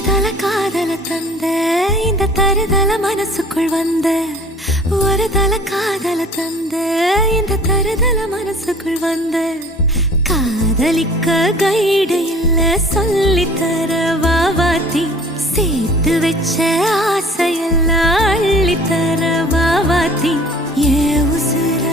தருதல காதல தந்த இந்த தருதல மனசுக்குள் வந்த ஒரு தல காதல தந்த இந்த தருதல மனசுக்குள் வந்த காதலிக்க கைடு இல்ல சொல்லி தர வாவாத்தி சேர்த்து வச்ச ஆசையெல்லாம் அள்ளி தர வாவாத்தி ஏ உசுர